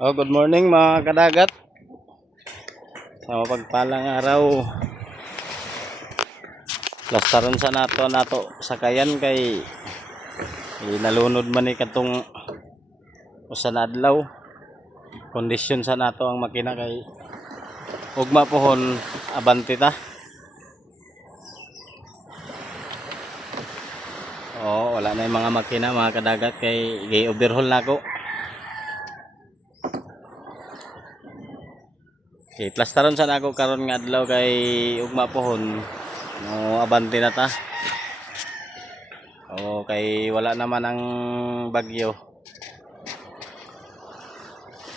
Oh, good morning mga kadagat. Sa mapagpalang araw. Lastaron sa nato sakayan kay nalunod man ni katong usa na adlaw. Kondisyon sa nato ang makina kay ugma pohon abante ta. Oh, wala na yung mga makina mga kadagat kay gi-overhaul nako. Okay, plastaron sa nako karon nga adlaw kay ugma pohon no abante na ta. O kay wala naman ang bagyo.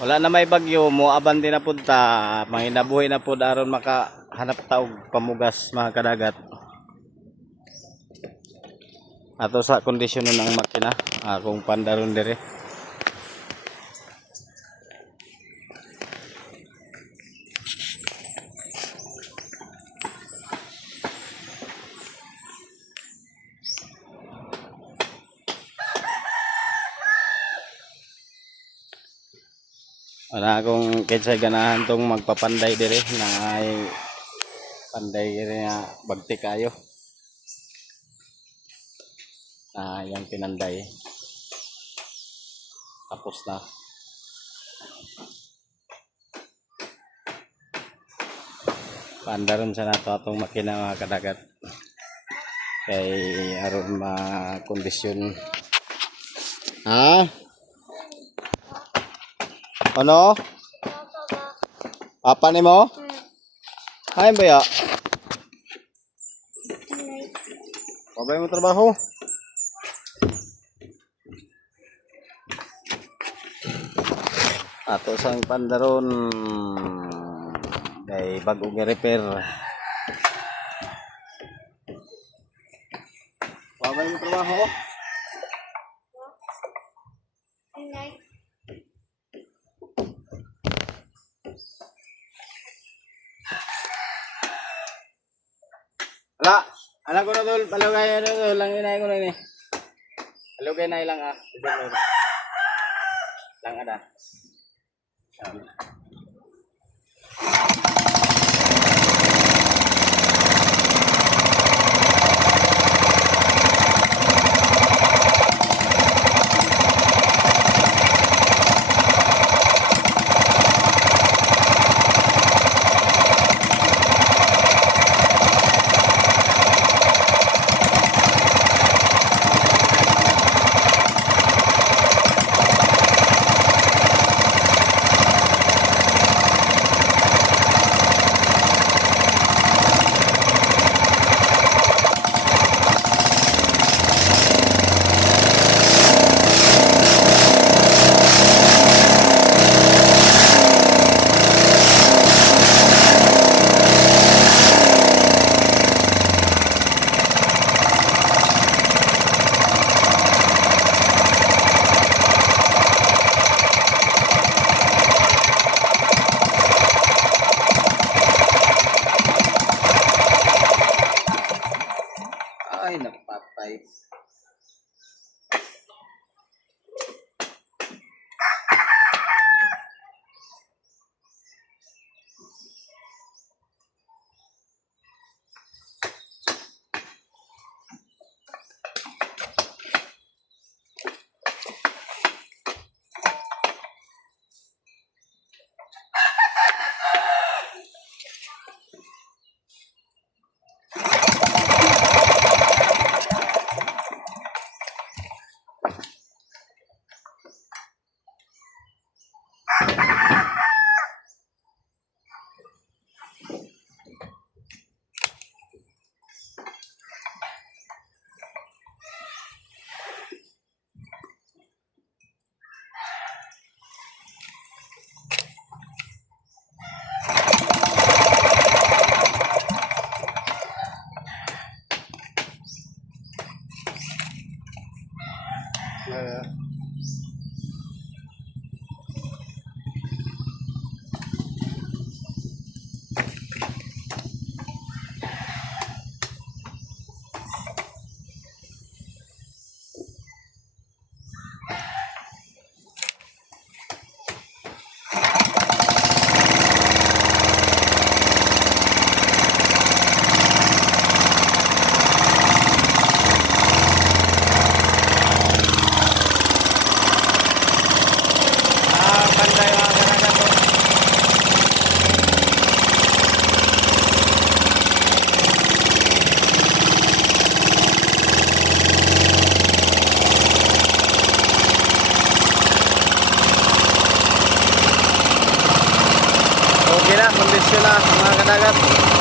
Wala na may bagyo mo abante na pud ta. Manginabuhi na pud aron makahanap ta og pamugas mga kadagat. Ato sa kondisyon nun ang makina akong pandaron dire. Wala akong kinsa ganahan tong magpapanday dire na ay panday dire nga bagti kayo. Yang pinanday. Tapos na. Pandaron sa nato atong makina mga kadagat. Kay aron makondisyon. Ha? Ano? Papa ni mo? Ay ba ya? Pabay mo trabaho? Ato sang pandaron kay bagong i-repair. Pabay mo trabaho? Ala, anak ko na tol, palugay na tol, lang inay ko na ini. Palugay na ilang lang ada. mga kadagat.